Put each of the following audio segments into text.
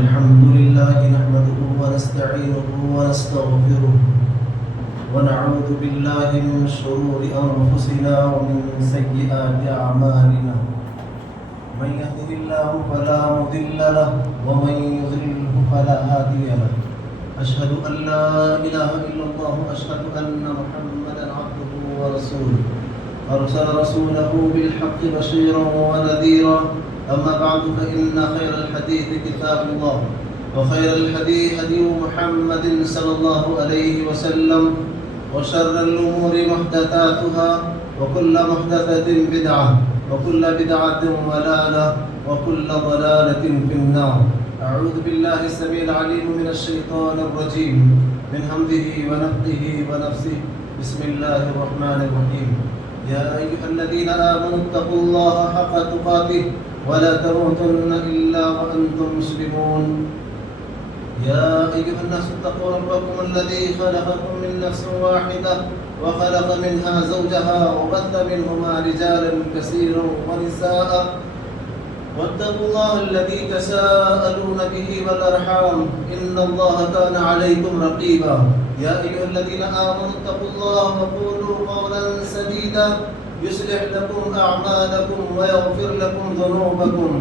الحمد لله نحمده ونستعينه ونستغفره ونعوذ بالله من شرور أنفسنا ومن سيئات أعمالنا من يهده الله فلا مضل له ومن يضلله فلا هادي له أشهد أن لا إله إلا الله وأشهد أن محمدا عبده ورسوله أرسل رسوله بالحق بشيرا ونذيرا أما بعد فإن خير الحديث كتاب الله وخير الهدي هدي محمد صلى الله عليه وسلم وشر الأمور محدثاتها وكل محدثة بدعة وكل بدعة ضلالة وكل ضلالة في النار. أعوذ بالله السميع العليم من الشيطان الرجيم من همزه ونفخه ونفسه. بسم الله الرحمن الرحيم. يا أيها الذين آمنوا اتقوا الله حق تقاته ولا تموتن إلا وأنتم مسلمون. يا أيها الناس اتقوا ربكم الذي خلقكم من نفس واحدة وخلق منها زوجها وبث منهما رجالا كثيرا ونساء واتقوا الله الذي تساءلون به والأرحام إن الله كان عليكم رقيبا. يا أيها الذين آمنوا اتقوا الله وقولوا قولا سديدا يصلح لكم أعمالكم ويغفر لكم ذنوبكم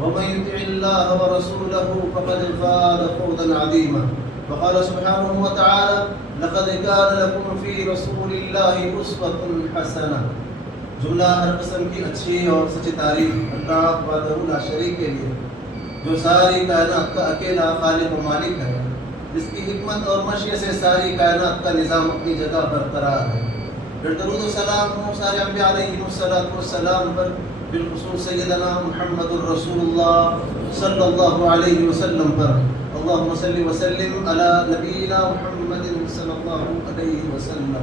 ومن يطع الله ورسوله فقد فاز فوزا عظيما. وقال سبحانه وتعالى لقد كان لكم في رسول الله أسوة حسنة. جملہ ہر قسم کی اچھی اور سچی تعریف اللہ وحدہ لا شریک کے لیے جو ساری کائنات کا اکیلا خالق و مالک ہے، جس کی حکمت اور مشیت سے ساری کائنات کا نظام اپنی جگہ برقرار ہے. پھر درود و سلام ہو سارے انبیاء علیہ السلام پر، بالخصوص سیدنا محمد الرسول اللہ صلی اللہ علیہ وسلم پر. اللہم صلی وسلم علی نبینا محمد صلی اللہ علیہ وسلم.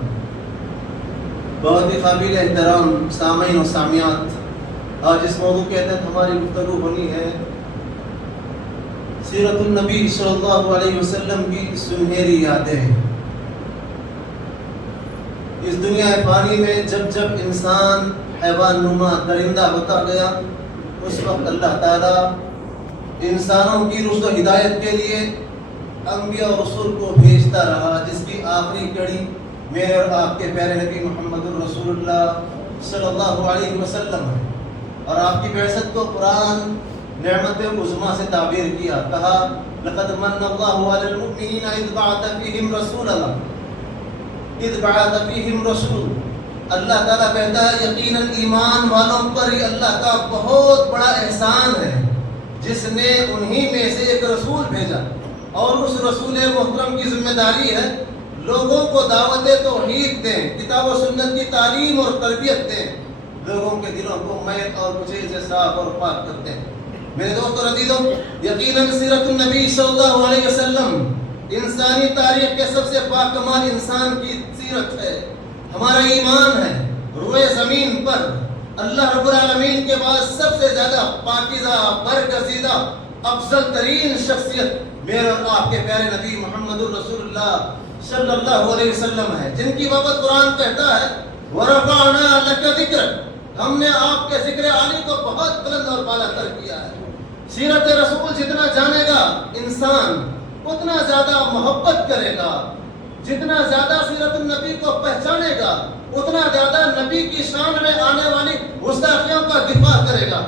بہت ہی قابل احترام سامعین و سامعات، آج اس موضوع کے تحت ہماری گفتگو ہونی ہے سیرت النبی صلی اللہ علیہ وسلم کی سنہری یادیں. اس دنیا فانی میں جب جب انسان حیوان نما درندہ ہوتا گیا، اس وقت اللہ تعالیٰ انسانوں کی رشد و ہدایت کے لیے انبیاء و رسول کو بھیجتا رہا، جس کی آخری کڑی میرے اور آپ کے پیارے نبی محمد الرسول اللہ صلی اللہ علیہ وسلم ہے. اور آپ کی بعثت کو قرآن نعمت عظمیٰ سے تعبیر کیا، کہا لقد من اللہ علی المؤمنین اذ بعث فیہم رسولا اذ بعث فیہم رسول. اللہ تعالیٰ کہتا ہے یقیناً ایمان والوں پر یہ اللہ کا بہت بڑا احسان ہے جس نے انہی میں سے ایک رسول بھیجا، اور اس رسول محترم کی ذمہ داری ہے لوگوں کو دعوت توحید دیں، کتاب و سنت کی تعلیم اور تربیت دیں، لوگوں کے دلوں کو میل اور کچیل سے صاف اور پاک کرتے ہیں. میرے دوستو عزیزو، یقیناً سیرت النبی صلی اللہ علیہ وسلم انسانی تاریخ کے سب سے پاکمال انسان کی سیرت ہے. ہمارا ایمان ہے روئے زمین پر اللہ رب العالمین کے بعد سب سے زیادہ پاکیزہ، برگزیدہ، افضل ترین شخصیت میرے اور آپ کے پیارے نبی محمد الرسول اللہ صلی اللہ علیہ وسلم ہے، جن کی بابت قرآن کہتا ہے وَرَفَعْنَا لَكَ ذِكْرَكَ، ہم نے آپ کے ذکر عالی کو بہت بلند اور بالا تر کیا ہے. سیرت رسول جتنا جانے گا انسان اتنا زیادہ محبت کرے گا، جتنا زیادہ سیرت النبی کو پہچانے گا اتنا زیادہ نبی کی شان میں آنے والی گستاخیوں کا دفاع کرے گا.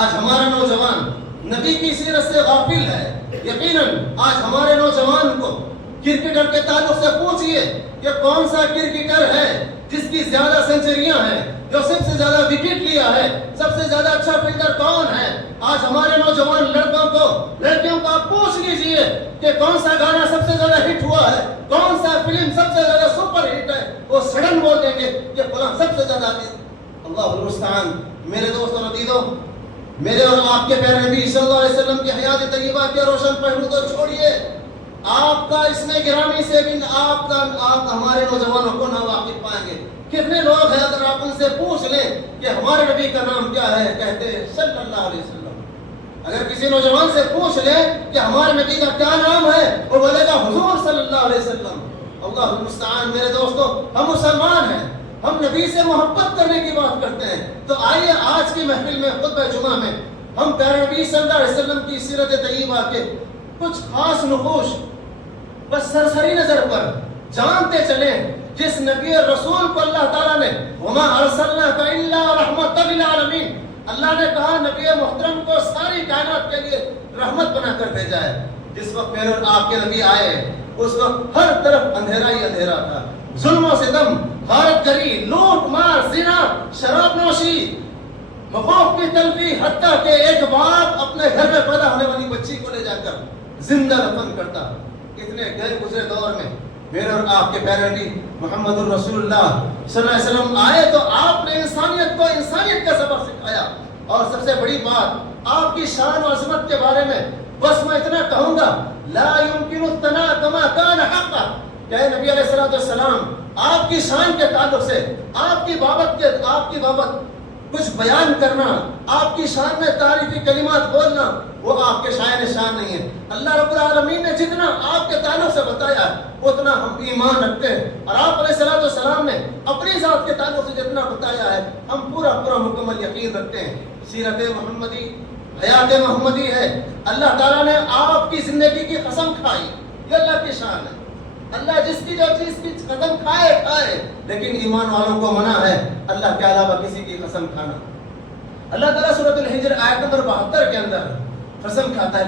آج ہمارا نوجوان نبی کی سیرت سے غافل ہے. یقیناً آج ہمارے نوجوان کو کرکٹر کے تعلق سے پوچھئے کہ کون سا کرکٹر ہے جس کی زیادہ سینچریاں ہیں، جو سب سے زیادہ وکٹ لیا ہے، سب سے زیادہ اچھا فیلڈر کون ہے. آج ہمارے نوجوان لڑکیوں کو آپ پوچھ لیجئے کہ کون سا گانا سب سے زیادہ ہٹ ہوا ہے، کون سا فلم سب سے زیادہ سپر ہٹ ہے، وہ سڈن بول دیں گے کہ فلاں سب سے زیادہ. اللہ المستعان. میرے دوستوں عزیزو، میرے اور آپ کے پیارے نبی صلی اللہ علیہ وسلم کی حیات طیبہ کے روشن پہلو کو چھوڑیے، آپ کا اس میں گرامی سے بھی آپ ہمارے نوجوانوں کو نہ واقف پائیں گے. کتنے لوگ ہیں اگر آپ ان سے پوچھ لیں کہ ہمارے نبی کا نام کیا ہے، کہتے ہیں صلی اللہ علیہ وسلم. اگر کسی نوجوان سے پوچھ لیں کہ ہمارے نبی کا کیا نام ہے، وہ بولے گا حضور صلی اللہ علیہ وسلم. اللہ المستعان. میرے دوستو، ہم مسلمان ہیں، ہم نبی سے محبت کرنے کی بات کرتے ہیں. تو آئیے آج کی محفل میں خطبہ جمعہ میں ہم پیارے نبی صلی اللہ علیہ وسلم کی سیرت طیبہ کے کچھ خاص نقوش بس سرسری نظر پر جانتے چلیں جس نبی رسول کو اللہ تعالیٰ نے وما ارسلناک الا رحمۃ للعالمین، اللہ نے کہا نبی محترم کو ساری کائنات کے لیے رحمت بنا کر بھیجا ہے. جس وقت پھر آپ کے نبی آئے اس وقت ہر طرف اندھیرا ہی اندھیرا تھا، ظلم و ستم، غارت گری، لوٹ مار، زنا، شراب نوشی، حقوق کی تلفی، حتیٰ کہ ایک باپ اپنے گھر میں پیدا ہونے والی بچی کو لے جا کر زندہ دفن کرتا. اتنے گئے گزرے دور میں میرے اور آپ کے پیارے نبی محمد الرسول اللہ صلی اللہ علیہ وسلم آئے تو آپ نے انسانیت کو انسانیت کا سبق سکھایا. اور سب سے بڑی بات آپ کی شان و عظمت کے بارے میں بس میں اتنا کہوں گا، لا يمكن الثناء كما كان حقا، کہ نبی علیہ الصلوۃ والسلام آپ کی شان کے تعلق سے آپ کی بابت کچھ بیان کرنا، آپ کی شان میں تعریفی کلمات بولنا، وہ آپ کے شائن شان نہیں ہے. اللہ رب العالمین نے جتنا آپ کے تعلق سے بتایا اتنا ہم ایمان رکھتے ہیں، اور آپ علیہ الصلوۃ والسلام نے اپنی ذات کے تعلق سے جتنا بتایا ہے ہم پورا مکمل یقین رکھتے ہیں. سیرت محمدی حیات محمدی ہے. اللہ تعالیٰ نے آپ کی زندگی کی قسم کھائی، یہ اللہ کی شان ہے. اللہ جس کی جو چیز کی قسم کھائے، لیکن ایمان والوں کو منع ہے اللہ کے علاوہ کسی کی قسم کھانا. اللہ تعالیٰ سورۃ الحجر آیت نمبر 72 کے اندر قسم کھاتا ہے،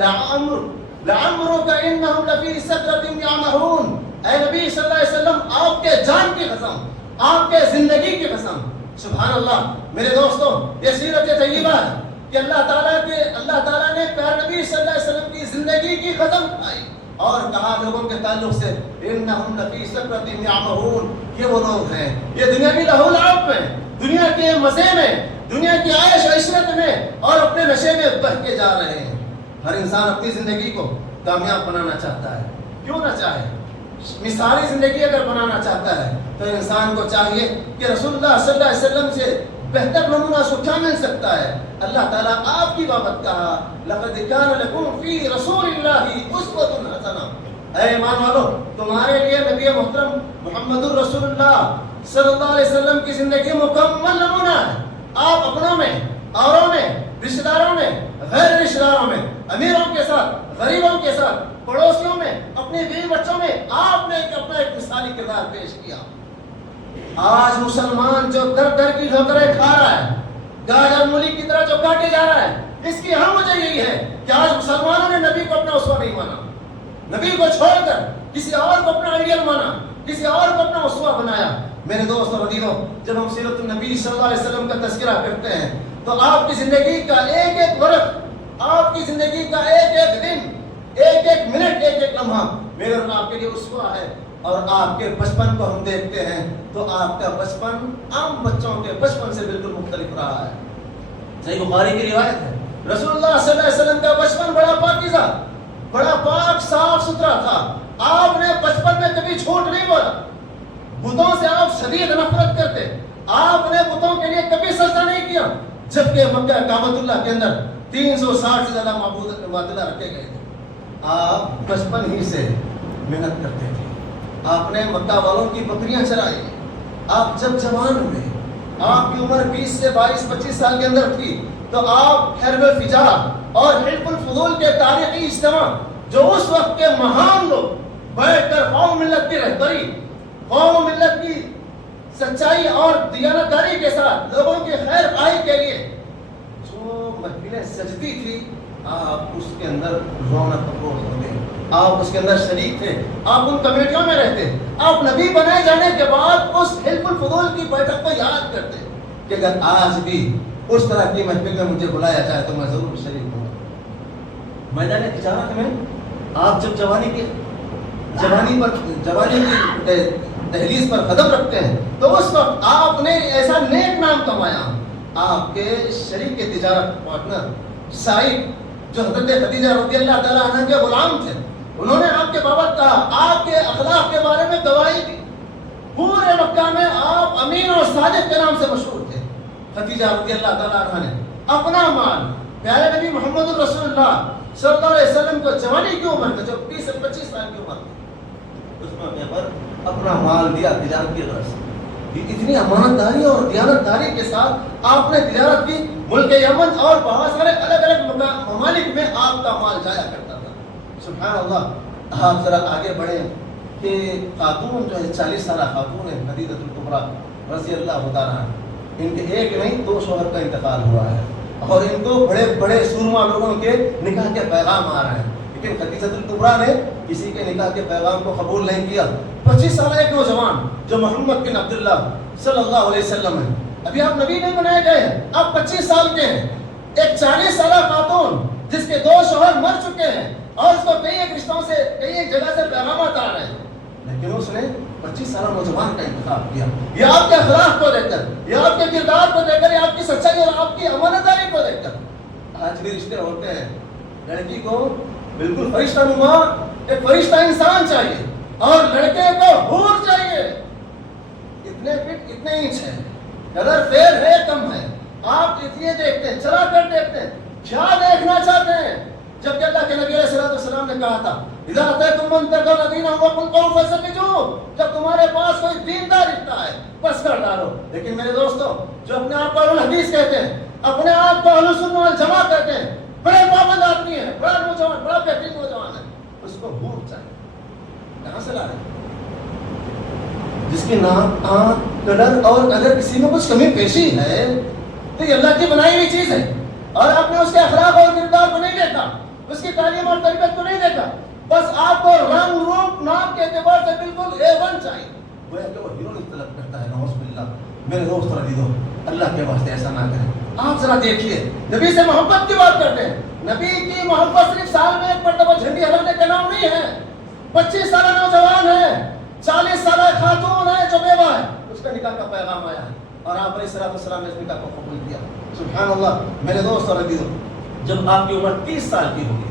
لعمرک انہم لفی سکرۃ یعمہون. اے نبی صلی اللہ علیہ وسلم آپ کے جان کی قسم، آپ کے زندگی کی قسم. سبحان اللہ میرے دوستوں، یہ سیرت طیبہ ہے کہ اللہ تعالیٰ نے پیارے نبی صلی اللہ علیہ وسلم کی زندگی کی قسم کھائی اور کہا لوگوں کے تعلق سے انہم لفی سکرۃ یعمہون، یہ وہ لوگ ہیں یہ دنیاوی لہو و لعب میں، دنیا کے مزے میں، دنیا کی عیش و عشرت میں اور اپنے نشے میں بہہ کے جا رہے ہیں. ہر انسان اپنی زندگی کو کامیاب بنانا چاہتا ہے، کیوں نہ چاہے. مثالی زندگی اگر بنانا چاہتا ہے تو انسان کو چاہیے کہ رسول اللہ صلی اللہ علیہ وسلم سے بہتر نمونہ اس کو کیا مل سکتا ہے. اللہ تعالیٰ آپ کی بابت کہا لقد کان لکم فی رسول اللہ اسوۃ حسنہ. اے ایمان والو، تمہارے لیے نبی محترم محمد الرسول اللہ صلی اللہ علیہ وسلم کی زندگی مکمل نمونہ ہے. آپ اپنوں میں، اوروں میں، رشتہ داروں میں، غیر رشتہ داروں میں، امیروں کے ساتھ، غریبوں کے ساتھ، پڑوسیوں میں، اپنے بیوی بچوں میں آپ نے اپنا ایک مثالی کردار پیش کیا. آج مسلمان جو در در کی ٹھوکریں کھا رہا ہے، گاجر مولی کی طرح جو کاٹے جا رہا ہے، اس کی اہم وجہ یہی ہے کہ آج مسلمانوں نے نبی کو اپنا اسوہ نہیں مانا. نبی کو چھوڑ کر کسی اور کو اپنا آئیڈیل مانا، کسی اور کو اپنا اسوہ بنایا. میرے دوست اور عزیزوں، جب ہم سیرت النبی صلی اللہ علیہ وسلم کا تذکرہ کرتے ہیں تو آپ کی زندگی کا ایک ایک ورق، آپ کی زندگی کا ایک ایک دن، ایک ایک منٹ، ایک ایک لمحہ میرے اور آپ کے لیے اسوہ ہے. اور آپ کے بچپن کو ہم دیکھتے ہیں تو آپ کا بچپن عام بچوں کے بچپن سے بالکل مختلف رہا ہے. صحیح بخاری کی روایت ہے، رسول اللہ صلی اللہ علیہ وسلم کا بچپن بڑا پاکیزہ، بڑا پاک صاف ستھرا تھا. آپ نے بچپن میں کبھی جھوٹ نہیں بولا، بتوں سے آپ شدید نفرت کرتے، آپ نے بتوں کے لیے کبھی سجدہ نہیں کیا. جبکہ مکہ کعبۃ اللہ کے اندر 360 سے زیادہ معبود باطلہ رکھے گئے تھے. آپ بچپن ہی سے محنت کرتے تھے. آپ نے مکہ والوں کی بکریاں چرائی. آپ جب جوان ہوئے، آپ کی عمر 20 سے 22-25 سال کے اندر تھی تو آپ حرب فجار اور حلف الفضول کے تاریخی اجتماع، جو اس وقت کے مہان لوگ بیٹھ کر قوم ملت کی رہبری، قوم ملت کی سچائی اور دیانتداری کے ساتھ لوگوں کی خیر خواہی کے لیے جو محفلیں سجتی تھی، آپ اس کے اندر رونق افروز ہوتے، آپ اس کے اندر شریک تھے، آپ ان کمیٹیوں میں رہتے. آپ نبی بنائے جانے کے بعد اس حلف الفضول کی بیٹھک کو یاد کرتے کہ اگر آج بھی اس طرح کی محفل میں مجھے بلایا جائے تو میں ضرور شریک ہوں. میدان تجارت میں آپ جب جوانی کی دہلیز پر قدم رکھتے ہیں تو اس وقت آپ نے ایسا نیک نام کمایا. آپ کے شریک کے تجارت پارٹنر صاحب جو حضرت خدیجہ رضی اللہ تعالیٰ عنہ کے غلام تھے، انہوں نے آپ کے بابت کہا، آپ کے اخلاق کے بارے میں گواہی دی. پورے مکہ میں آپ امین اور صادق کے نام سے مشہور تھے. خدیجہ رضی اللہ تعالیٰ عنہ نے اپنا مال پیارے نبی محمد الرسول اللہ صلی اللہ علیہ وسلم کو جوانی کی عمر میں، جو 20 سے 25 سال کی عمر تھی، اس موقع پر اپنا مال دیا تجارت کی غرض سے. اتنی امانتداری اور دیانتداری کے ساتھ آپ نے تجارت کی. ملک یمن اور بہت سارے الگ الگ ممالک میں آپ کا مال جایا کرتا تھا. سبحان اللہ. آپ ذرا آگے بڑھیں کہ خاتون جو ہے 40 سالہ خاتون ہے خدیجہ الکبریٰ رضی اللہ تعالیٰ عنہ، ان کے ایک نہیں 2 شوہر کا انتقال ہوا ہے اور ان کو بڑے بڑے سورما لوگوں کے نکاح کے پیغام آ رہے ہیں، لیکن خدیجہ الکبریٰ نے کسی کے نکاح کے پیغام کو قبول نہیں کیا. 25 سالہ ایک نوجوان جو محمد بن عبداللہ صلی اللہ علیہ وسلم ہے، ابھی آپ نبی نہیں بنائے گئے ہیں، آپ 25 سال کے ہیں. ایک 40 سالہ خاتون جس کے 2 شوہر مر چکے ہیں اور اس کو کئی ایک رشتوں سے کئی ایک جگہ سے پیغامات آ رہے ہیں، لیکن اس نے 25 سالہ نوجوان کا انتخاب کیا. یہ آپ کے اخلاق کو دیکھ کر، یہ آپ کے کردار کو دیکھ کر، یہ آپ کی سچائی اور آپ کی امانتداری کو دیکھ کر. آج بھی رشتے ہوتے ہیں، لڑکی کو بالکل فرشتہ نما ایک فرشتہ انسان چاہیے اور لڑکے کو حور چاہیے. اتنے فٹ اتنے انچ ہے، کلر فیئر ہے کم ہے، آپ اتنے دیکھتے ہیں، چلا کر دیکھتے ہیں، کیا دیکھنا چاہتے ہیں؟ جبکہ اللہ کے نبی علیہ السلام نے کہا تھا اذا اتاکم من ترضون دینہ فخذوہ فزوجوہ، جب تمہارے پاس کوئی دیندار رشتہ ہے بس کر ڈالو. لیکن میرے دوستو، جو اپنے آپ کو اہل الحدیث کہتے ہیں، اپنے آپ کو اہل سنت والجماعت کہتے ہیں، بڑے پابند آدمی ہے، بڑا نوجوان، بڑا بہترین نوجوان ہے، اس کو حور چاہیے. کہاں سے لا رہے ہیں؟ جس کے نام آنکھ کلر، اور اگر کسی میں کچھ کمی پیشی ہے تو یہ اللہ کی بنائی ہوئی چیز ہے اور آپ نے اس کے اخلاق اور کردار کو نہیں دیکھا، اس کی تعلیم اور تربیت کو نہیں دیکھا، بس آپ کو رنگ روپ نام کے اعتبار سے بالکل A1 چاہیے. گویا کہ وہ ہیرو طلب کرتا ہے. نعوذ باللہ. میرے دوست رضی اللہ کے واسطے ایسا نہ کریں. آپ ذرا دیکھیے، نبی سے محبت کی بات کرتے ہیں، نبی کی محبت صرف سال میں ایک مرتبہ جھنڈی ہلانے کا نام نہیں ہے. 25 سالہ نوجوان ہے، 40 سالہ خاتون ہے جو بیوہ ہے، اس کا نکاح کا پیغام آیا ہے اور آپ علیہ السلام نے اس نکاح کو قبول کیا. سبحان اللہ. میرے دوست اور عزیزو، جب آپ کی عمر 30 سال کی ہوگی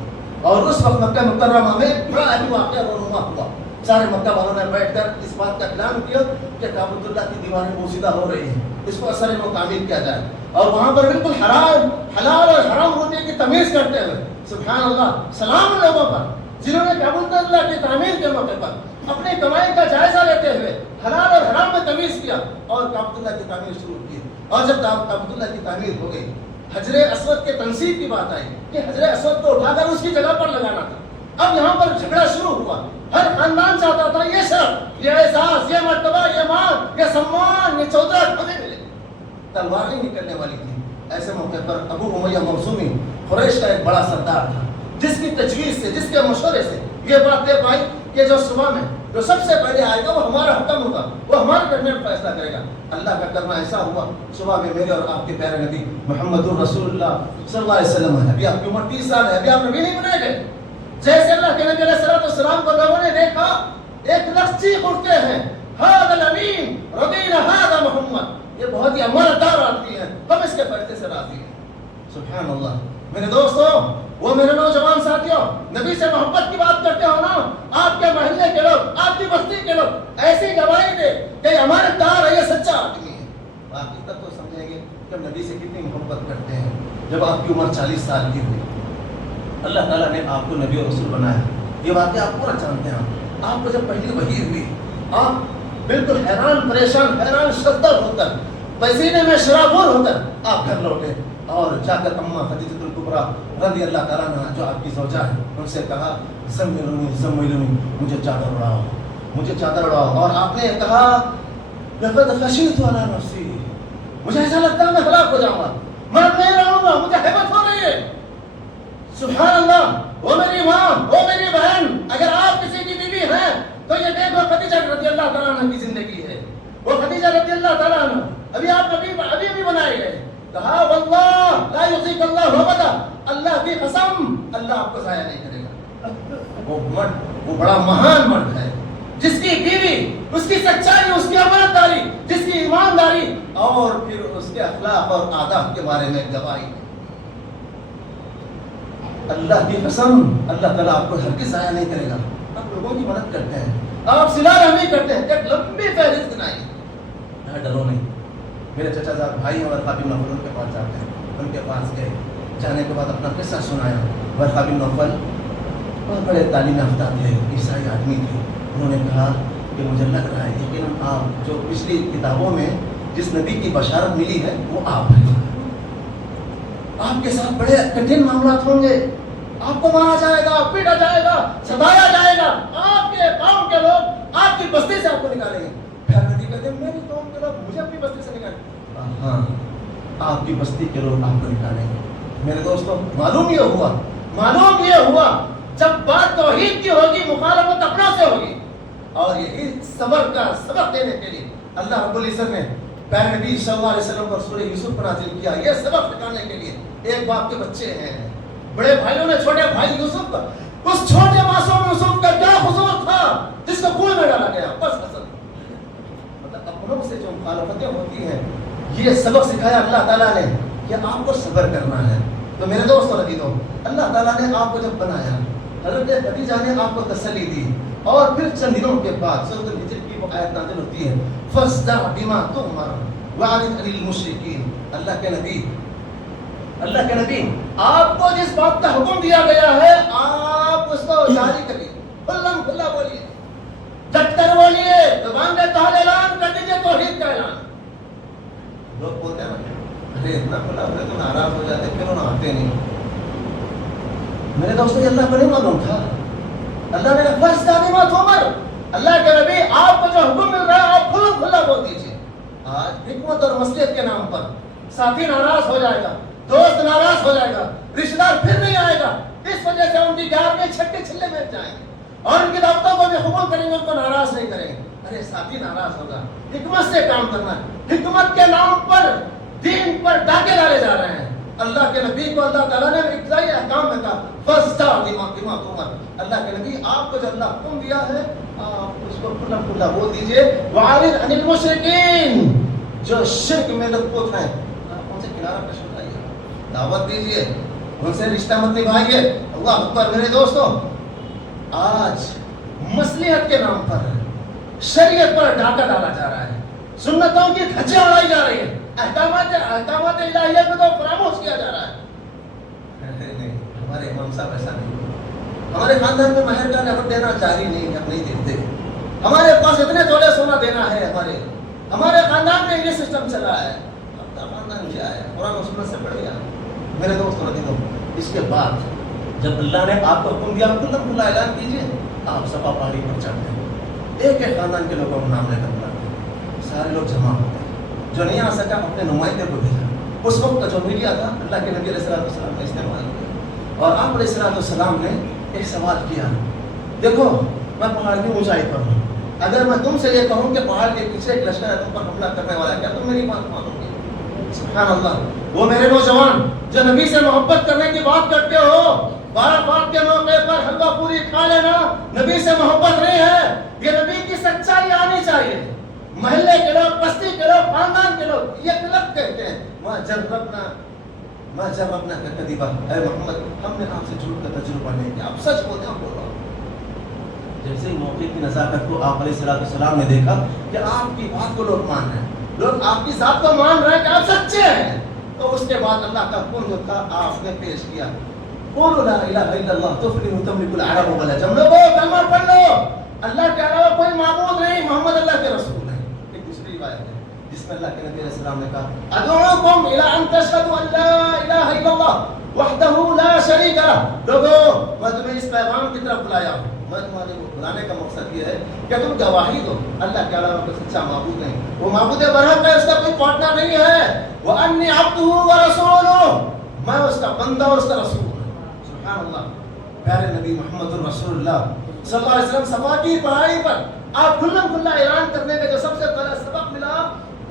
اور اس وقت مکہ مکرمہ میں بڑا اہم واقعہ رونما ہوا، سارے مکہ والوں نے بیٹھ کر اس بات کا اعلان کیا کہ کعبۃ اللہ کی دیواریں بوسیدہ ہو رہی ہیں، اس کو اثر میں تعمیر کیا جائے، اور وہاں پر بالکل حلال اور حرام روٹی کی تمیز کرتے ہوئے سبحان اللہ سلام ان لوگوں پر جنہوں نے کعبۃ اللہ کی تعمیر کے موقع پر اپنی کمائی کا جائزہ لیتے ہوئے حلال اور حرام میں تمیز کیا اور کعبۃ اللہ کی تعمیر شروع کی. اور جب کعبۃ اللہ کی تعمیر ہو گئی، حجر اسود کے تنصیب کی بات آئی کہ حجر اسود کو اٹھا کر اس کی جگہ پر لگانا تھا. اب یہاں پر جھگڑا شروع ہوا، ہر خاندان چاہتا تھا یہ شرف، یہ اعزاز، یہ مرتبہ، یہ مان، یہ سمان، یہ چودرت ہمیں ملے. تلوار نہیں نکلنے والی تھی. ایسے موقع پر ابو امیہ مخزومی قریش کا ایک بڑا سردار تھا، جس کی تجویز سے، جس کے مشورے سے یہ بات طے پائی کہ جو صبح میں جو سب سے پہلے آئے گا وہ ہمارا حکم ہوگا، وہ ہمارے درمیان فیصلہ کرے گا. اللہ کا کرنا ایسا ہوا، صبح میں میرے اور آپ کے پیارے نبی محمد الرسول اللہ صلی اللہ علیہ وسلم ہے. ابھی آپ کی عمر 30 سال ہے، ابھی آپ نبی نہیں بنائے گئے. جیسے اللہ کے نبی علیہ السلام کو لوگوں نے دیکھا، ایک لفظ چیخ اٹھتے ہیں، ھذا الامین رضینا ھذا محمد، یہ بہت ہی امانتدار آدمی ہے، ہم اس کے فیصلے سے راضی ہیں. سبحان اللہ. میرے دوستو، وہ میرے نوجوان ساتھیوں، نبی سے محبت کی بات کرتے ہو نا، آپ کے محلے کے لوگ، آپ کی بستی کے لوگ ایسی گواہی دے کہ امانتدار ہے، یہ سچا آدمی ہے. باقی تب تو سمجھیں گے کہ ہم نبی سے کتنی محبت کرتے ہیں. جب آپ کی عمر 40 سال کی ہوئی، اللہ تعالیٰ نے آپ کو نبی اور رسول بنایا. یہ واقعہ آپ پورا جانتے ہیں. آپ کو جب پہلی وحی ہوئی، آپ بالکل حیران پریشان، حیران شدت ہو کر، پسینے میں شرابور ہو کر آپ گھر لوٹے اور جا کر اماں خدیجہ الکبریٰ رضی اللہ تعالیٰ عنہا جو آپ کی زوجہ ہے ان سے کہا زملونی، مجھے چادر اڑاؤ، مجھے چادر اڑاؤ. اور آپ نے کہا لقد خشیت علی نفسی، مجھے ایسا لگتا ہے میں ہلاک ہو جاؤں گا، میں نہیں رہوں گا، مجھے ہیبت ہو رہی ہے. سبحان اللہ. وہ میری ماں، وہ میری بہن، اگر آپ کسی کی بیوی ہیں تو یہ دیکھو خدیجہ رضی اللہ تعالیٰ عنہ کی زندگی ہے. وہ خدیجہ رضی اللہ تعالیٰ عنہ ابھی آپ ابھی بنائے گئے. کہا واللہ لا یخزیک اللہ ابدا، اللہ کی قسم اللہ آپ کو ضائع نہیں کرے گا. وہ مرد، وہ بڑا مہان مرد ہے جس کی بیوی، اس کی سچائی، اس کی امانتداری، جس کی ایمانداری اور پھر اس کے اخلاق اور آداب کے بارے میں گواہی. اللہ کی قسم اللہ تعالیٰ آپ کو ہرگز ضائع نہیں کرے گا. آپ لوگوں کی مدد کرتے ہیں، آپ صلہ رحمی کرتے ہیں. ایک لمبی فہرست بنائی. ڈرو نہیں. میرے چچا صاحب بھائی ہیں ورقہ بن نوفل، ان کے پاس جاتے ہیں. ان کے پاس گئے، جانے کے بعد اپنا قصہ سنایا. ورقہ بن نوفل بہت بڑے تعلیم یافتہ تھے، عیسائی آدمی تھے. انہوں نے کہا کہ مجھے لگ رہا ہے لیکن آپ جو پچھلی کتابوں میں جس نبی کی بشارت ملی ہے وہ آپ ہیں. آپ کے ساتھ بڑے کٹھن معاملات ہوں گے، آپ کو مارا جائے گا, پیٹا جائے گا, ستایا جائے گا, آپ کے قوم کے لوگ آپ کی بستی سے آپ کو نکالیں گے. پھر نبی کہتے ہیں میری قوم کے لوگ مجھے اپنی بستی سے نکالیں. ہاں, آپ کی بستی کے لوگ آپ کو نکالیں گے. میرے دوستوں, معلوم یہ ہوا جب بات توحید کی ہوگی مخالفت اپنوں سے ہوگی. اور یہی صبر کا سبق دینے کے لیے اللہ رب العزت نے پیارے نبی صلی اللہ علیہ وسلم پر سورہ یوسف پر نازل کیا. یہ سبق سکھانے کے لیے ایک باپ کے بچے ہیں, بڑے بھائیوں نے چھوٹے بھائی یوسف پر, اس چھوٹے معصوم یوسف کا کیا قصور تھا جس کو کنویں میں ڈالا گیا؟ بس حسد. مطلب اپنوں سے جو مخالفتیں ہوتی ہیں, یہ سبق سکھایا اللہ تعالیٰ نے کہ آپ کو صبر کرنا ہے. تو میرے دوستوں عزیزوں, اللہ تعالیٰ نے آپ کو جب بنایا, حضرت خدیجہ نے آپ کو تسلی دی, اور پھر چند دنوں کے بعد سورۃ الحجر کی وہ آیت نازل ہوتی ہے, فاصدع بما تؤمر واعرض عن المشرکین. اللہ کے نبی آپ کو جس بات کا حکم دیا گیا ہے آپ اس کو جاری کریے, کھلا بولیے, ڈٹ کر بولیے, زبان کے تحت اعلان کر دیجیے توحید کا اعلان. لوگ بولتے ہیں ارے اتنا کھلا ہوئے تو ناراض ہو جاتے, پھر انہوں آتے نہیں. میرے دوستوں, یہ اللہ کو نہیں معلوم تھا. اللہ نے فاصدع بما تؤمر, اللہ کے نبی آپ کو جو حکم مل رہا ہے آپ کھلا بول دیجیے. آج حکمت اور مصلحت کے نام پر ساتھی ناراض ہو جائے گا, دوست ناراض ہو جائے گا, رشتہ دار پھر نہیں آئے گا, اس وجہ سے ان کی گار میں چھٹے چھلے بیٹھ جائیں گے, اور ان کی دعوتوں کو جو قبول کریں گے ان کو ناراض نہیں کریں گے. ارے ساتھی ناراض ہوگا. حکمت سے کام کرنا ہے. حکمت کے نام پر دین پر ڈاکے ڈالے جا رہے ہیں. اللہ کے نبی کو اللہ تعالیٰ نے ابتدائی احکام میں کہا فاصدع بما تؤمر. اللہ کے نبی آپ کو جو اللہ حکم دیا ہے آپ اس کو کھلا بول دیجئے. واعرض عن المشرکین, جو شرک میں لطف ہیں آپ ان سے کنارہ کش ہو جائیے, دعوت دیجئے, ان سے رشتہ مت نبھائیے. اللہ اکبر. میرے دوستوں, آج مصلحت کے نام پر شریعت پر ڈاکہ ڈالا جا رہا ہے, سنتوں کی دھجیاں اڑائی جا رہی ہیں, احکامات الہیہ کو تو فراموش کیا جا رہا ہے. نہیں, ہمارے امام صاحب ایسا نہیں. ہمارے خاندان میں مہر کا نقد دینا جاری نہیں, ہم نہیں دیتے. ہمارے پاس اتنے تولے سونا دینا ہے. ہمارے خاندان میں یہ سسٹم چلا ہے. اب کا خاندان کیا ہے, قرآن و سنت سے بڑھ گیا. میرے دوستوں عزیزوں, اس کے بعد جب اللہ نے آپ کو حکم دیا کھلا اعلان کیجیے, آپ صفا پہاڑی پر چڑھتے ہیں, ایک ایک خاندان کے لوگوں کو نام لے کر بلاتے ہیں, سارے لوگ جمع ہوتے ہیں. جو نہیں آ سکا اپنے نمائندے کو بھیجا. اس وقت کا جو میڈیا تھا اللہ کے نبی علیہ السلام نے استعمال کیا, اور آپ علیہ السلام نے ایک سوال کیا. دیکھو میں پہاڑ کی اونچائی پر ہوں, اگر میں تم سے یہ کہوں کہ پہاڑ کے پیچھے ایک لشکر ہے تم پر حملہ کرنے والا ہے, کیا تم میری بات مانو گے؟ سبحان اللہ. وہ میرے نوجوان جو نبی سے محبت کرنے کی بات کرتے ہو, 12 بات کے موقع پر حلوہ پوری کھا لینا نبی سے محبت نہیں ہے. یہ نبی کی سچائی آنی چاہیے. محلے کے لوگ, بستی کے لوگ, خاندان کے لوگ یہ غلط کہتے ہیں ماں جربنا کا کذبہ, اے محمد ہم نے آپ سے جھوٹ کا تجربہ نہیں کیا, آپ سچ بولتے ہیں. بول رہا ہوں جیسے موقع کی نزاکت کو آپ علیہ السلام نے دیکھا کہ آپ کی بات کو لوگ مان رہے ہیں, لوگ آپ کی ذات کو مان رہے ہیں کہ آپ سچے ہیں, تو اس کے بعد اللہ کا حکم جو تھا آپ نے پیش کیا, قولوا لا الہ الا اللہ تفلحوا تملک العرب والعجم. لوگوں کلمہ پڑھ لو, اللہ کے علاوہ کوئی معبود نہیں, محمد اللہ کے رسول ہیں. ایک دوسری روایت ہے جس میں اللہ کے نبی علیہ السلام نے کہا ادعوکم الی ان تشہدوا ان لا الہ الا اللہ وحدہ لا شریک لہ. لوگوں میں تمہیں اس پیغام کی طرف بلایا ہوں, میں تمہارے کو بلانے کا مقصد یہ ہے کہ تم گواہی دو اللہ کے علاوہ کوئی سچا معبود نہیں, وہ معبود برحق ہے, اس کا کوئی پارٹنر نہیں ہے. وانی عبدہ ورسولہ, میں اس کا بندہ اور اس کا رسول ہوں. سبحان اللہ. پیارے نبی محمد رسول اللہ صلی اللہ علیہ وسلم صفا کی پہاڑی پر آپ کھلا اعلان کرنے کا جو سب سے پہلا سبق ملا,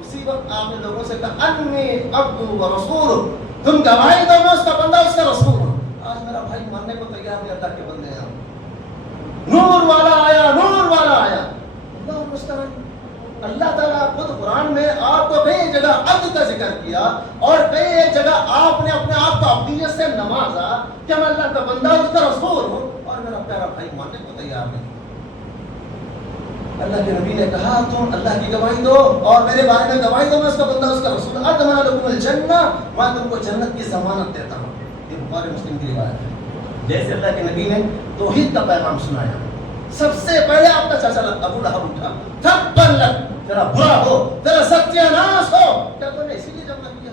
اسی وقت آپ نے لوگوں سے کہا انی عبد و رسول, تم گواہی دو میں اس کا بندہ اس کا رسول ہوں. آج میرا بھائی ماننے کو تیار نہیں, اللہ کے بندے ہیں. نور والا آیا, اللہ مستعان. اللہ تعالیٰ خود قرآن میں آپ کو کئی جگہ عبد کا ذکر کیا, اور کئی ایک جگہ آپ نے اپنے آپ کو عبدیت سے نوازا کہ میں اللہ کا بندہ اس کا رسول ہوں, اور میرا پیارا بھائی ماننے کو تیار نہیں. اللہ کے نبی نے کہا تم اللہ کی گواہی دو اور میرے بارے میں گواہی دو, میں اس کا بندہ اس کا رسول. اضمن لکم الجنہ, میں تم کو جنت کی ضمانت دیتا ہوں. یہ بخاری مسلم کی روایت ہے. جیسے اللہ کے نبی نے توحید کا پیغام سنایا, سب سے پہلے آپ کا چاچا ابو لہب اٹھا, تبا لک, تیرا برا ہو, تیرا ستیہ ناش ہو. کیا تو نے اسی لیے جمع کیا؟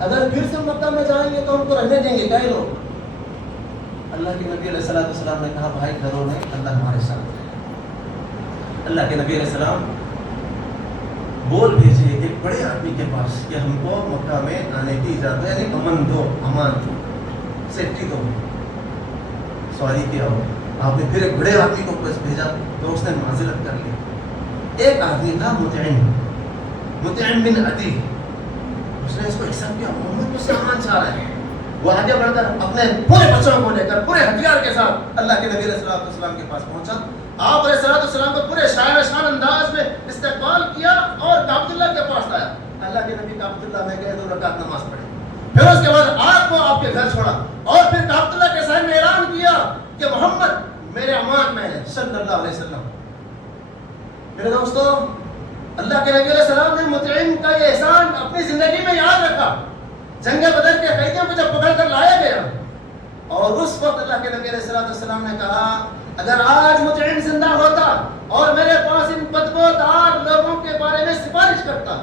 اگر پھر سے مکہ میں جائیں گے تو ہم کو رہنے دیں گے کئی لوگ. اللہ کے نبی علیہ السلام نے کہا بھائی ڈرو نہیں, اللہ ہمارے ساتھ ہے. اللہ کے نبی علیہ السلام بول بھیجے ایک بڑے آدمی کے پاس کہ ہم کو مکہ میں آنے کی اجازت ہے, یعنی امن دو, امان دو, سیفٹی دو. سواری کیا ہو آپ نے پھر ایک بڑے آدمی کو بھیجا تو اس نے معذرت کر لی. ایک آدمی تھا مطعم بن عدی, اس نے اس کو حساب کیا محمد مجھ سے امان چاہ رہا ہے. وہ آگے بڑھ کر اپنے پورے بچوں کو لے کر پورے ہتھیار کے ساتھ اللہ کے نبی علیہ السلام کے پاس پہنچا. آپ علیہ السلام کو پورے شاعر شان انداز میں استقبال کیا اور کعبۃ اللہ کے پاس لایا. اللہ کے نبی کعبۃ اللہ میں گئے, 2 رکعت نماز پڑھی, پھر اس کے بعد آپ کو آپ کے گھر چھوڑا اور پھر کعبۃ اللہ کے سامنے اعلان کیا کہ محمد میرے امان میں ہے صلی اللہ علیہ وسلم. میرے دوستو, اللہ کے نبی علیہ السلام نے مطعم کا یہ احسان اپنی زندگی میں یاد رکھا. جنگ بدر کے قیدیوں کو جب پکڑ کر لایا گیا اور اس وقت اللہ کے نبی علیہ السلام نے کہا اگر آج مطعم زندہ ہوتا اور میرے پاس ان بدبودار لوگوں کے بارے میں سفارش کرتا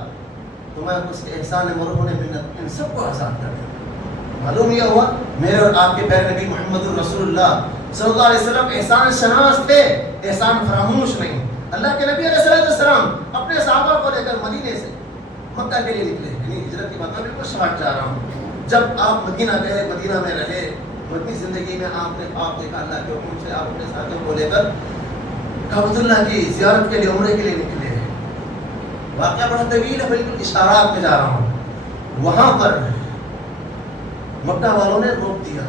تو میں اس کے احسان مرہون منت ان سب کو آزاد کر دیتا. معلوم یہ ہوا میرے اور آپ کے پیارے نبی محمد رسول اللہ صلی اللہ علیہ وسلم احسان شناس تھے, احسان فراموش نہیں. اللہ کے نبی علیہ السلام اپنے صحابہ کو لے کر مدینے سے مکہ کے لیے نکلے, یعنی ہجرت کی بات میں بالکل شارٹ جا رہا ہوں. جب آپ مدینہ گئے, مدینہ میں رہے, مدنی زندگی میں آپ نے خواب دیکھا اللہ کے حکم سے آپ اپنے ساتھیوں کو لے کر کعبۃ اللہ کی زیارت کے لیے, عمرے کے لیے نکلے. واقعہ بڑا طویل ہے, بالکل اشارات میں جا رہا ہوں. وہاں پر مکہ والوں نے روک دیا,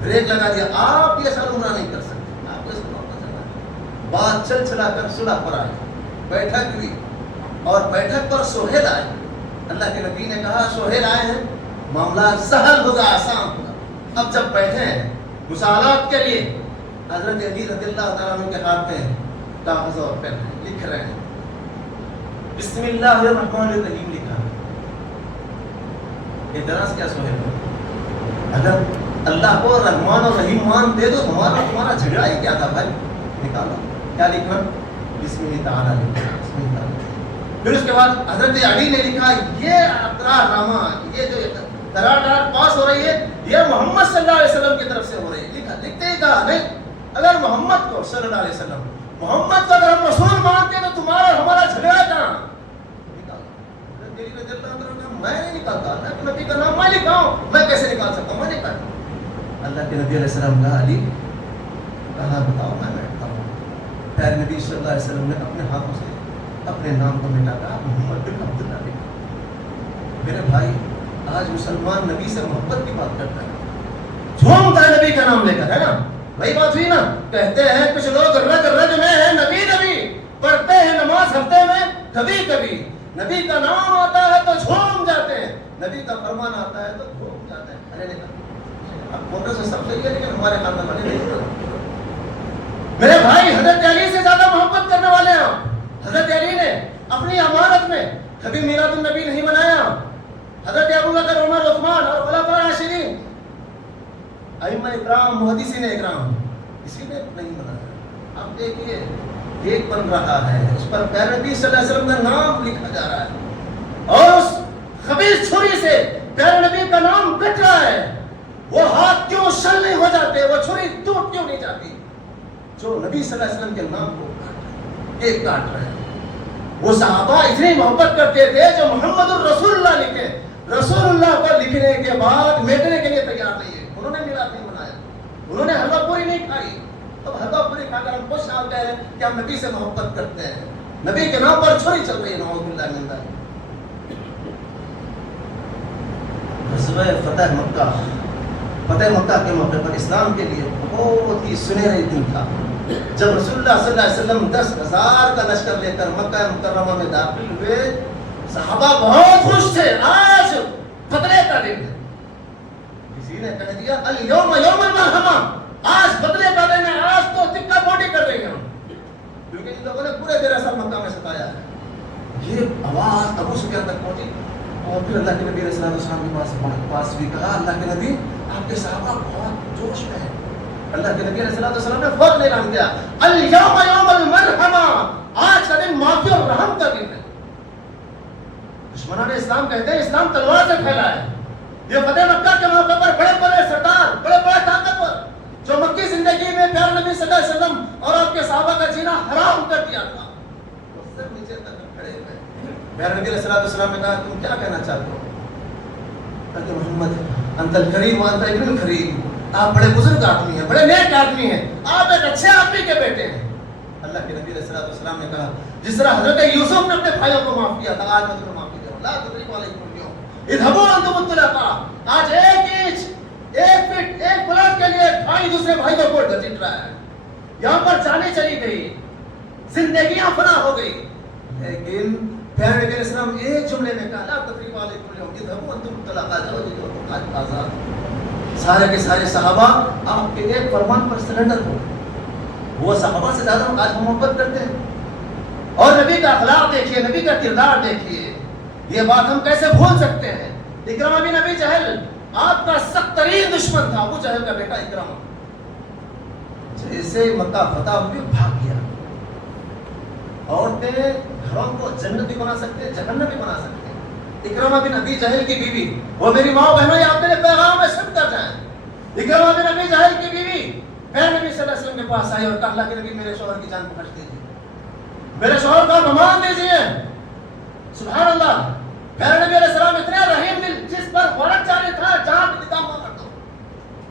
بریک لگا دیا, آپ یہ سال عمرہ نہیں کر سکتے, آپ کو اس کو واپس جانا ہے. بات چل چلا کر صلح پر آئے, بیٹھک ہوئی اور بیٹھک پر سہیل آئے. اللہ کے نبی نے کہا سہیل آئے ہیں, معاملہ سہل ہوگا, آسان ہوگا. اب جب بیٹھے ہیں مسالات کے لیے, حضرت علی رضی اللہ تعالیٰ عنہ کے ہاتھ میں کاغذ اور پین لکھ رہے ہیں, بسم اللہ الرحمن الرحیم لکھا. اعتراض کیا سہیل کو, اگر اللہ کو رحمان اور رحیم مان دے دو تمہارا جھگڑا ہی کیا تھا بھائی. نکالا کیا لکھنا, بسم اللہ تعالیٰ لکھا, بسم اللہ. پھر اس کے بعد حضرت علی نے لکھا یہ اقرار نامہ, یہ جو قرارداد پاس ہو رہی ہے یہ محمد صلی اللہ علیہ وسلم کی طرف سے ہو رہی ہے. لکھا, لکھتے ہی کہا نہیں, اگر محمد کو صلی اللہ علیہ وسلم, محمد کو اگر ہم رسول مانتے ہیں تو تمہارا ہمارا جھگڑا کہاں. میں نہیں نکالتا, اللہ کے نبی کا نام میں لکھا ہوں, میں کیسے نکال سکتا ہوں, میں نہیں کرتا. اللہ کے نبی علیہ السلام کہا علی, کہا بتاؤ میں بیٹھتا ہوں. پیارے نبی صلی اللہ علیہ وسلم نے اپنے ہاتھوں سے اپنے نام کو مٹا کر محمد بن عبداللہ لکھا. میرے بھائی, آج مسلمان نبی سے محبت کی بات کرتا ہے, جھومتا ہے نبی کا نام لے کر, ہے نا, وہی بات ہوئی نا. کہتے ہیں کچھ لوگ رگ میں ہیں نبی نبی, پڑھتے ہیں نماز ہفتے میں کبھی کبھی, نبی کا نام آتا ہے تو جھوم جاتے ہیں, نبی کا فرمان آتا ہے تو جھوم جاتے ہیں. ارے نہیں, اب فوٹو سے سب صحیح ہے لیکن ہمارے خاندان والے نہیں. میرے بھائی, حضرت علی سے زیادہ محبت کرنے والے ہیں. حضرت علی نے اپنی امانت میں کبھی میلاد النبی نہیں منایا. حضرت ابو بکر, عمر, عثمان اور خلفاء راشدین, ائمہ اکرام, محدثین اکرام, کسی نے نہیں منایا. اب دیکھیے ایک بن رہا ہے, اس پر پیارے نبی صلی اللہ علیہ وسلم کا نام لکھا جا رہا ہے اور اس خبیث چھری سے پیارے نبی کا نام کٹ رہا ہے. وہ ہاتھ کیوں شل نہیں ہو جاتے, وہ چھری ٹوٹ کیوں نہیں جاتی جو نبی صلی اللہ علیہ وسلم کے نام کو ایک کاٹ رہے ہیں. وہ صحابہ اتنی محبت کرتے تھے جو محمد الرسول اللہ لکھے, رسول اللہ پر لکھنے کے بعد میٹنے کے لیے تیار نہیں ہے. انہوں نے میلاد نہیں منایا, انہوں نے حلوہ پوری نہیں کھائی. اب حلوہ پوری کھا کر ہم خوش حال کہہ رہے ہیں کہ ہم نبی سے محبت کرتے ہیں, نبی کے نام پر چھری چل رہی ہے. نعوذ باللہ من ذلک. غزوہ فتح مکہ, فتح مکہ کے موقع پر اسلام کے لیے بہت ہی سنہرا دن تھا. جب رسول اللہ صلی اللہ علیہ وسلم 10,000 کا لشکر لے کر مکہ مکرمہ میں داخل ہوئے, صحابہ بہت خوش تھے. آج بدلے کا دن ہے. کسی نے کہہ دیا الیوم یوم المرحمہ, آج بدلے کا دن ہے, آج تو ٹکا پوٹی کر دیں گے ہم, کیونکہ ان لوگوں نے پورے 13 سال مکہ میں ستایا ہے. یہ آواز ابو سفیان تک پہنچی اور پھر اللہ کے نبی علیہ السلام کے پاس بھی کہا, اللہ کے نبی آپ کے صحابہ بہت جوش میں ہیں. اللہ کے نبی علیہ السلام نے فوراً اعلان کیا الیوم یوم المرحمہ, آج کا دن معافی اور رحم کا دن ہے. دشمنان اسلام کہتے ہیں اسلام تلوار سے پھیلا ہے. یہ فتح مکہ کے موقع پر بڑے بڑے سردار، بڑے بڑے طاقتور جو مکی زندگی میں پیارے نبی صلی اللہ علیہ وسلم اور آپ کے صحابہ کا جینا حرام کر دیا تھا، وہ سر نیچے تک کھڑے ہوئے. پیارے نبی علیہ السلام نے کہا تم کیا کہنا چاہتے ہو؟ کہ محمد انت الکریم وانت ابن الکریم، آپ بڑے بزرگ آدمی ہیں، بڑے نیک آدمی ہیں، آپ ایک اچھے آدمی کے بیٹے ہیں. اللہ کے نبی علیہ السلام نے کہا جس طرح حضرت یوسف نے اپنے بھائیوں کو معاف کیا تھا، آج میں تمہیں معافی دے رہا ہوں. لا تدریکم علیکم اليوم اذهبوا انتم الطلقاء. آج ایک انچ، ایک فٹ، ایک پلاٹ کے لیے بھائی دوسرے بھائی کو کوڑ گھسیٹ رہا ہے. یہاں پر جانیں چلی گئی، زندگیاں فنا ہو گئی، لیکن پیارے نبی علیہ السلام ایک جملے میں کہا لا تدریکم علیکم اليوم اذهبوا انتم الطلقاء. جاؤ آج آزاد. سارے کے سارے صحابہ آپ کے ایک فرمان پر سرنڈر ہو. وہ صحابہ سے زیادہ آج محبت کرتے ہیں. اور نبی کا اخلاق دیکھیے، نبی کا کردار دیکھیے. یہ بات ہم کیسے بھول سکتے ہیں؟ اکرمہ بن ابی جہل آپ کا سخت ترین دشمن تھا، ابو جہل کا بیٹا اکرمہ. جیسے مکہ فتح ہوئی بھاگ گیا. عورتیں گھروں کو جنت بھی بنا سکتے ہیں، جہنم بھی بنا سکتے ہیں. اکرمہ بن ابی جہل کی بیوی، وہ میری ماں بہنوں یہ آپ کے لیے پیغام ہے، سن کر جائیں. اکرمہ بن ابی جہل کی بیوی پھر نبی صلی اللہ علیہ وسلم کے پاس آئی اور کہا اللہ کے نبی میرے شوہر کی جان بخش دیجیے، میرے شوہر کا ممان دیجیے. سبحان اللہ. پھر نبی علیہ السلام اتنے رحیم دل، جس پر غلط جانے تھا جان بھی نکام کر دو.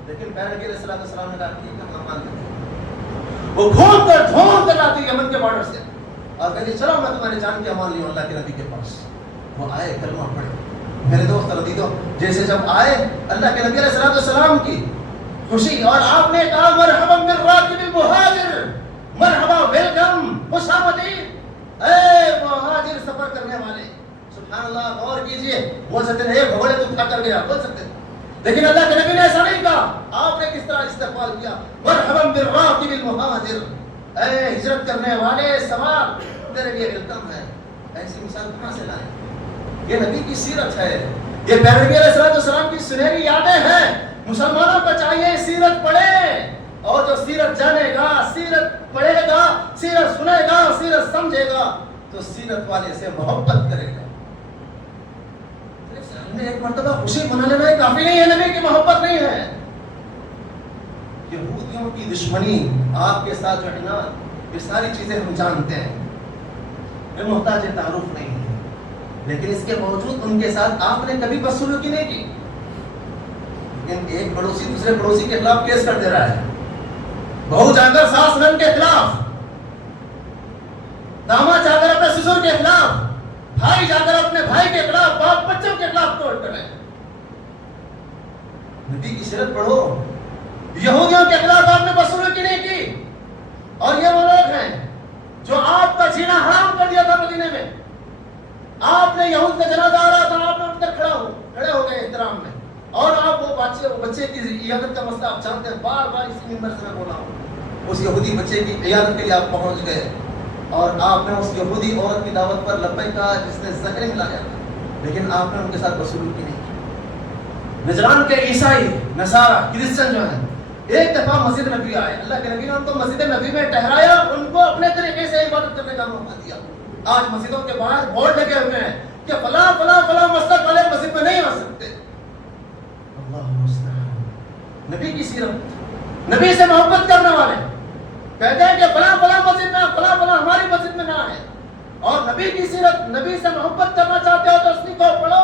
لیکن پھر نبی علیہ السلام نے کہا ٹھیک ہے ممان دیجیے. وہ ڈھونڈ کر لاتی یمن کے بارڈر سے اور کہتی چلو میں تمہاری جان کی امان لیوں اللہ کے نبی کے پاس. وہ آئے کلمہ پڑھے. میرے دوست عزیزو، جیسے جب آئے اللہ کے نبی علیہ السلام کی خوشی اور آپ نے کہا مرحبا بالراکب المہاجر، مرحبا ویلکم، خوش آمدید اے مہاجر سفر کرنے والے. سبحان اللہ. غور کیجئے، بول سکتے ہیں گھوڑے تو اٹھا کر گیا، بول سکتے ہیں، لیکن اللہ کے نبی نے ایسا نہیں کہا. آپ نے کس طرح استقبال کیا؟ مرحبا بالراکب المہاجر، اے ہجرت کرنے والے سوار تیرے لیے ویلکم ہے. ایسی مثال کہاں سے لائیں؟ یہ نبی کی سیرت ہے، یہ پیارے نبی علیہ السلام کی سنہری یادیں ہیں. مسلمانوں کو چاہیے سیرت پڑھے، اور جو سیرت جانے گا، سیرت پڑھے گا، سیرت سنے گا، سیرت سمجھے گا تو سیرت والے سے محبت کرے گا. ہم نے ایک مرتبہ خوشی منا لینا کافی نہیں ہے، نبی کی محبت نہیں ہے. یہودیوں کی دشمنی، آپ کے ساتھ جو عناد، یہ ساری چیزیں ہم جانتے ہیں، یہ محتاج تعارف نہیں ہے. لیکن اس کے باوجود ان کے ساتھ آپ نے کبھی بدسلوکی نہیں کی. ایک پڑوسی دوسرے پڑوسی کے خلاف کیس کر دے رہا ہے، بہو جا کر ساس نند کے خلاف، داماد جا کر اپنے سسر کے خلاف، بھائی جا کر اپنے بھائی کے خلاف، باپ بچوں کے خلاف توڑ کرے. نبی کی سیرت پڑھو. یہودیوں کے خلاف آپ نے بدسلوکی نہیں کی. اور یہ وہ لوگ ہیں جو آپ کا جینا حرام کر دیا تھا مدینے میں. آپ نے یہود کا جنازہ آ رہا تھا، آپ نے ان تک کھڑے ہو گئے احترام میں. اور آپ وہ بچے کی عیادت کا مسئلہ آپ جانتے ہیں، بار بار اسی منبر سے میں بولا ہوں. اس یہودی بچے کی عیادت کے لیے آپ پہنچ گئے اور آپ نے اس یہودی عورت کی دعوت پر لبیک کہا جس نے زہر ملایا تھا، لیکن آپ نے ان کے ساتھ بدسلوکی نہیں کی. نجران کے عیسائی، نصارہ، کرسچن جو ہیں، ایک دفعہ مسجد نبی آئے، اللہ کے نبی نے ان کو مسجد نبی میں ٹھہرایا، ان کو اپنے طریقے سے عبادت کرنے کا موقع دیا. آج مسجدوں کے باہر بورڈ لگے ہوئے ہیں کہ فلاں فلاں فلاں مسلک والے مسجد میں نہیں آ سکتے. نبی کی سیرت، نبی سے محبت کرنے والے کہتے ہیں کہ فلاں فلاں مسجد میں، فلاں فلاں ہماری مسجد میں نہ ہے. اور نبی کی سیرت، نبی سے محبت کرنا چاہتے ہو تو اس کو پڑھو.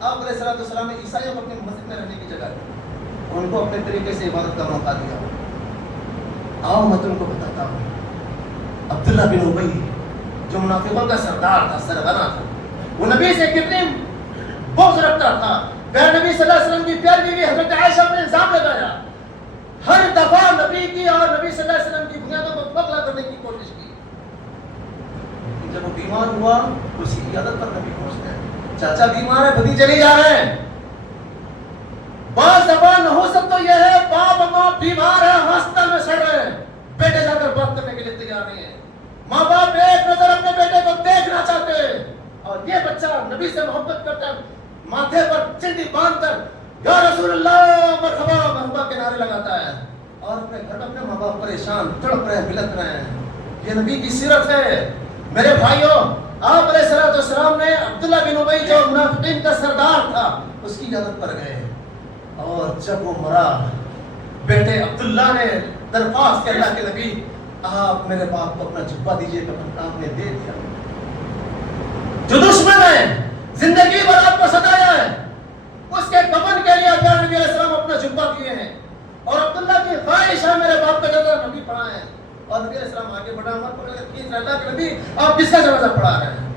آپ علیہ السلام نے عیسائیوں کو اپنی مسجد میں رہنے کی جگہ دی، ان کو اپنے طریقے سے عبادت کا موقع دیا. آؤ میں تم کو بتاتا ہوں. عبداللہ بن ابی جو منافقوں کا سردار تھا، سرغنہ تھا، وہ نبی سے کتنی بغض رکھتا تھا. پھر نبی صلی اللہ علیہ وسلم کی پیاری بیوی حضرت عائشہ پر الزام لگایا، ہر دفعہ نبی کی اور نبی صلی اللہ علیہ وسلم کی بنیادوں کو پگلا کرنے کی کوشش کی. جب وہ بیمار ہوا تو اس کی عیادت پر نبی پہنچتے ہیں. چاچا بیمار ہے، بھتیجے نہیں جا رہے ہیں. بعض دفعہ نحوست تو یہ ہے باپ ماں بیمار ہے، ہاسپٹل میں سڑ رہے ہیں، بیٹے جا کر بات کرنے کے لیے تیار نہیں ہے. ماں باپ ایک نظر اپنے بیٹے کو دیکھنا چاہتے ہیں، اور یہ بچہ نبی سے محبت کرتا ہے، ماتھے پر چنڈی باندھ کر یا رسول اللہ مرحبا مرحبا کے نعرے لگاتا ہے، اور اپنے گھر میں اپنے ماں باپ پریشان تڑپ رہے ہیں، بلک رہے ہیں. یہ نبی کی سیرت ہے. میرے بھائیوں، آپ علیہ السلام نے عبداللہ بن ابی جو منافقین کا سردار تھا اس کی عادت پر گئے اور جب وہ مرا بیٹے عبداللہ نے درخواست کیا اللہ کے نبی آپ میرے باپ کو اپنا جھبا دیجئے تو آپ نے دے دیا. جو دشمن ہے زندگی بھر آپ کو ستایا ہے اس کے کفن کے لیے پیارے نبی علیہ السلام اپنا جھبا دیے ہیں اور عبداللہ کی خواہش ہے میرے باپ کا جنازہ نبی پڑھا ہے اور نبی علیہ السلام آگے بڑھا اللہ کے نبی آپ کس کا جنازہ پڑھا رہے ہیں.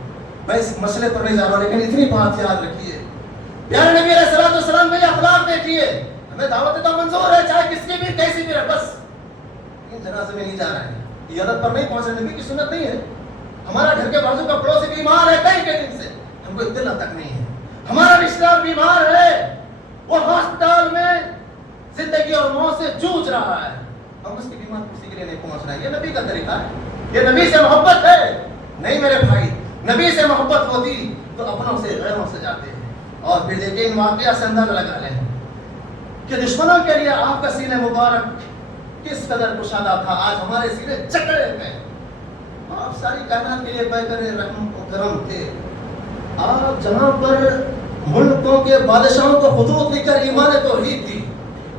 میں اس مسئلے پر نہیں جا رہا لیکن اتنی بات یاد رکھیے پیارے نبی علیہ السلام میں اخلاق دیکھیے. ہمیں دعوت تو منظور ہے چاہے کس کی بھی کیسی بھی رہے بس ان جنازے میں نہیں جا رہے ہیں یہ عادت پر نہیں پہنچے نبی کی سنت نہیں ہے. ہمارا گھر کے بازو کا پڑوسی بیمار ہے کئی کے دن سے ہم کو اطلاع تک نہیں ہے. ہمارا رشتہ دار بیمار ہے وہ ہسپتال میں زندگی اور موت سے جوجھ رہا ہے ہم اس کی بیمار کسی کے لیے نہیں پہنچ رہے ہیں. یہ نبی کا طریقہ ہے یہ نبی سے محبت ہے. نہیں میرے بھائی نبی سے محبت ہوتی تو اپنوں سے غیروں سے جاتے ہیں. اور پھر دیکھیں ان واقعہ سے اندازہ لگا لیں کہ دشمنوں کے لیے آپ کا سینہ مبارک کس قدر کشادہ تھا. آج ہمارے سینے چکڑے میں آپ ساری کائنات کے لیے بہتر رحم و کرم تھے. آپ جہاں پر ملکوں کے بادشاہوں کو خطوط لکھ کر ایمان توحید دی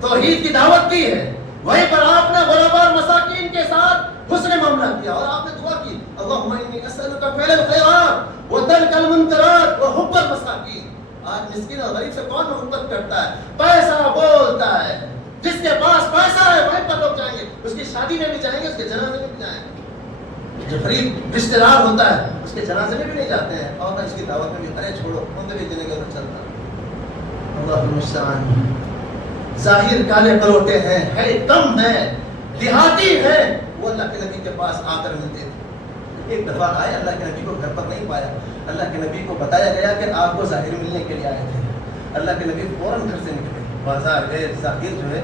توحید کی دعوت دی ہے وہیں پر آپ نے غرباء اور مساکین کے ساتھ حسن معاملہ کیا اور آپ نے دعا کی اللہم انی اسألک فعل الخیرات وترک المنکرات وحب المساکین. آج مسکین اور غریب سے کون محبت کرتا ہے؟ پیسہ بولتا ہے. جس کے پاس پیسہ ہے وہیں پر لوگ جائیں گے اس کی شادی میں بھی جائیں گے اس کے جنازے میں بھی جائیں گے. جو غریب رشتہ دار ہوتا ہے اس کے جنازے میں بھی نہیں جاتے ہیں اور اس کی دعوت میں بھی ارے چھوڑو ان سے بھی دینے کا تو چلتا. اللہ المستعان. ظاہر کالے کلوٹے ہیں ہے کم ہے دیہاتی ہے وہ اللہ کے نبی کے پاس آ کر ملتے تھے. ایک دفعہ آئے اللہ کے نبی کو گھر پر نہیں پایا. اللہ کے نبی کو بتایا گیا کہ آپ کو ظاہر ملنے کے لیے آئے تھے. اللہ کے نبی فوراً گھر سے نکلے بازار گئے ظاہر جو ہے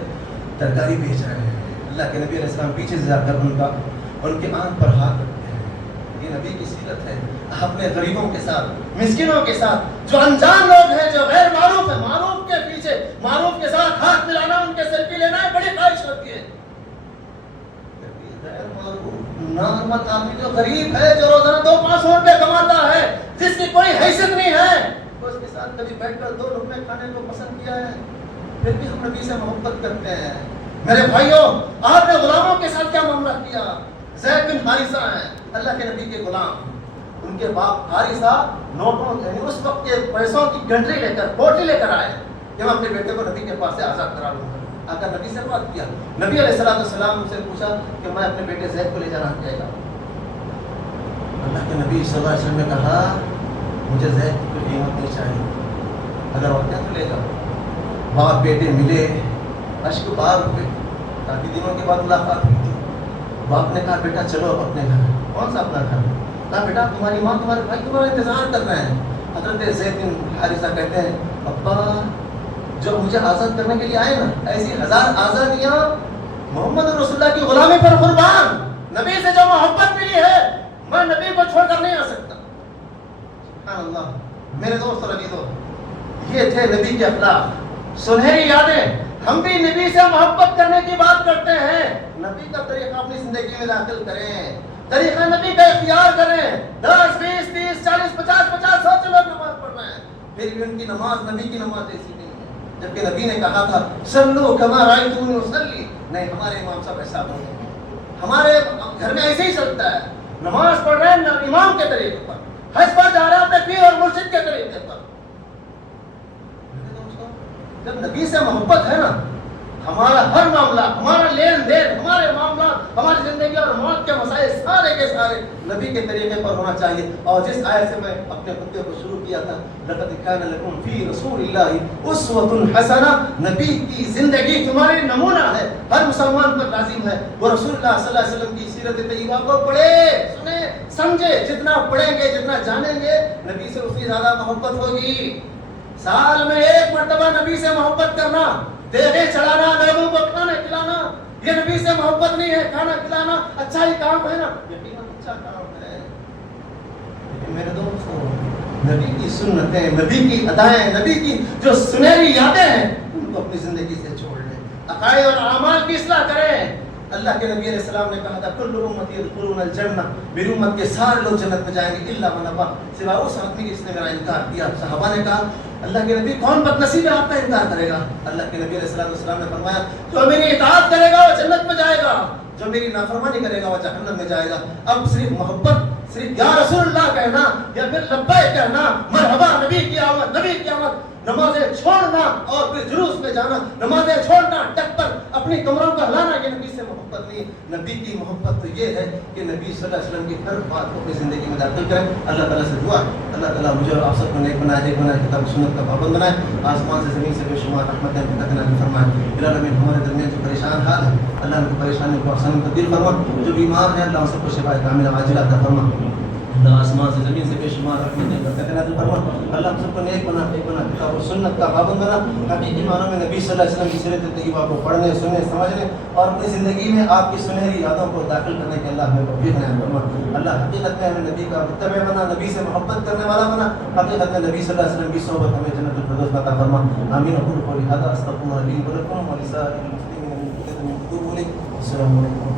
ترکاری بیچ رہے ہیں. اللہ کے نبی علیہ السلام پیچھے سے جا کر ان کے آنکھ پر ہاتھ رکھتے ہیں. یہ نبی کی سیرت ہے. اپنے غریبوں کے ساتھ مسکینوں کے ساتھ جو انجان لوگ ہیں جو غیر معروف ہیں معروف کے پیچھے معروف کے ساتھ ہاتھ ملانا ان کے سیلفی لینا ہے بڑی خواہش ہوتی ہے. غیر معروف نامت آدمی جو غریب ہے جو روزانہ 2-5 روپے کماتا ہے جس کی کوئی حیثیت نہیں ہے تو اس کے ساتھ کبھی بیٹھ کر 2 لقمے کھانے کو پسند کیا ہے پھر بھی ہم نبی سے محبت کرتے ہیں. میرے بھائیوں آپ نے غلاموں کے ساتھ کیا معاملہ کیا. زید بن حارثہ ہیں اللہ کے نبی کے غلام. ان کے باپ حارثہ نوٹوں یعنی اس وقت کے پیسوں کی گنٹری لے کر بوٹی لے کر آئے کہ میں اپنے بیٹے کو نبی کے پاس سے آزاد کرا لوں گا. آ کر نبی سے بات کیا. نبی علیہ السلام سے پوچھا کہ میں اپنے بیٹے زید کو لے جانا چاہے گا. اللہ کے نبی صلی اللہ علیہ وسلم نے کہا مجھے زید کی قیمت نہیں چاہیے اگر ہوتا تو لے جاؤ. باپ بیٹے ملے اشک بار ہوئے کافی دنوں کے بعد ملاقات ہوئی تھی. باپ نے کہا بیٹا چلو اپنے گھر. کون سا اپنا گھر؟ کہا بیٹا تمہاری ماں تمہارے بھائی تمہارا انتظار کر رہے ہیں. حضرت زید بن حارثہ کہتے ہیں ابا جو مجھے آزاد کرنے کے لیے آئے نا ایسی 1000 آزادیاں محمد رسول اللہ کی غلامی پر قربان. نبی سے جو محبت ملی ہے میں نبی کو چھوڑ کر نہیں آ سکتا. سبحان اللہ. میرے دوست اور عزیزو یہ تھے نبی کے اخلاق سنہری یادیں. ہم بھی نبی سے محبت کرنے کی بات کرتے ہیں. نبی کا طریقہ اپنی زندگی میں داخل کریں. طریقہ نبی کا اختیار کریں. 10 20 30 40 50 100 لوگ نماز پڑھ رہے ہیں پھر بھی ان کی نماز نبی کی نماز ایسی نہیں ہے. جبکہ نبی نے کہا تھا صلو کما رأیتمونی اصلی. نہیں ہمارے امام صاحب ایسا نہیں ہے. ہمارے گھر میں ایسے ہی چلتا ہے. نماز پڑھ رہے ہیں امام کے طریقے پر. حج پر جا رہے ہیں اپنے پیر اور مرشد کے طریقے پر. جب نبی سے محبت ہے نا ہمارا ہر معاملہ ہمارا لین دین ہمارے معاملات ہماری زندگی اور موت کے مسائل سارے کے سارے نبی کے طریقے پر ہونا چاہیے. اور جس آیت سے میں اپنے خطبے کو شروع کیا تھا لقد کان لکم فی رسول اللہ اسوۃ حسنہ. نبی کی زندگی تمہارے نمونہ ہے. ہر مسلمان پر لازم ہے وہ رسول اللہ صلی اللہ علیہ وسلم کی سیرت طیبہ کو پڑھے سنے سمجھے. جتنا پڑھیں گے جتنا جانیں گے نبی سے اتنی زیادہ محبت ہوگی. سال میں 1 مرتبہ نبی سے محبت کرنا دیگیں چڑھانا لوگوں کو کھانا کھلانا یہ نبی سے محبت نہیں ہے. کھانا کھلانا اچھا ہی کام ہے نا یقیناً اچھا کام ہے. لیکن میرے دوستو نبی کی سنتیں نبی کی ادائیں نبی کی جو سنہری یادیں ہیں ان کو اپنی زندگی سے چھوڑ لیں. عقائد اور اعمال کی اصلاح کریں. اللہ کے نبی علیہ السلام نے کہا تھا کل امتی یدخلون الجنہ، میری امت کے سارے لوگ جنت میں جائیں گے الا من ابا، سوائے اس آدمی جس نے میرا انکار کیا۔ صحابہ نے کہا اللہ کے نبی کون بد نصیب ہے آپ کا انکار کرے گا؟ اللہ کے نبی علیہ السلام نے فرمایا جو میری اطاعت کرے گا وہ جنت میں جائے گا، جو میری نافرمانی کرے گا وہ جہنم میں جائے گا۔ اب صرف محبت، صرف یا رسول اللہ کہنا یا پھر لبیک کہنا، مرحبا نبی کی آمد، نبی کی آمد، نمازیں چھوڑنا اور پھر جلوس میں جانا، نمازیں چھوڑنا، ٹک پر اپنی کمروں کو ہلانا، یہ نبی سے محبت نہیں۔ نبی کی محبت تو یہ ہے کہ نبی صلی اللہ علیہ وسلم کی ہر بات کو اپنی زندگی میں داخل کریں۔ اللہ تعالیٰ سے دعا اللہ تعالیٰ مجھے اور آپ سب کو نیک بنائے، نیک بنائے، کتاب سنت کا پابند بنائے، آسمان سے زمین سے بے شمار رحمتیں عطا فرمائے۔ العالمین ہمارے درمیان جو پریشان حال ہے اللہ ان کی پریشانی کو آسان تبدیل فرما، جو بیمار ہیں اللہ ان سب کو شفا کاملہ عاجلہ عطا فرما، اللہ آسمان سے زمین سے بے شمار رحمتیں عطا فرما، اللہ ہم سب کو نیک بنا، نیک بنا، کتاب و سنت کا پابند بنا، حقیقی معنوں میں نبی صلی اللہ علیہ وسلم کی سیرت طیبہ کو پڑھنے، سننے، سمجھنے اور اپنی زندگی میں آپ کی سنہری یادوں کو داخل کرنے کے اللہ ہمیں توفیق عنایت فرما۔ اللہ حقیقت میں ہمیں نبی کا متبع بنا، نبی سے محبت کرنے والا بنا، حقیقت میں نبی صلی اللہ علیہ وسلم کی صحبت ہمیں جنت الفردوس عطا فرما۔ آمین۔ اقول قولی ھذا استغفر الله لي ولكم ولسائر المسلمين من كل ذنب واتوب اليه۔ السلام علیکم۔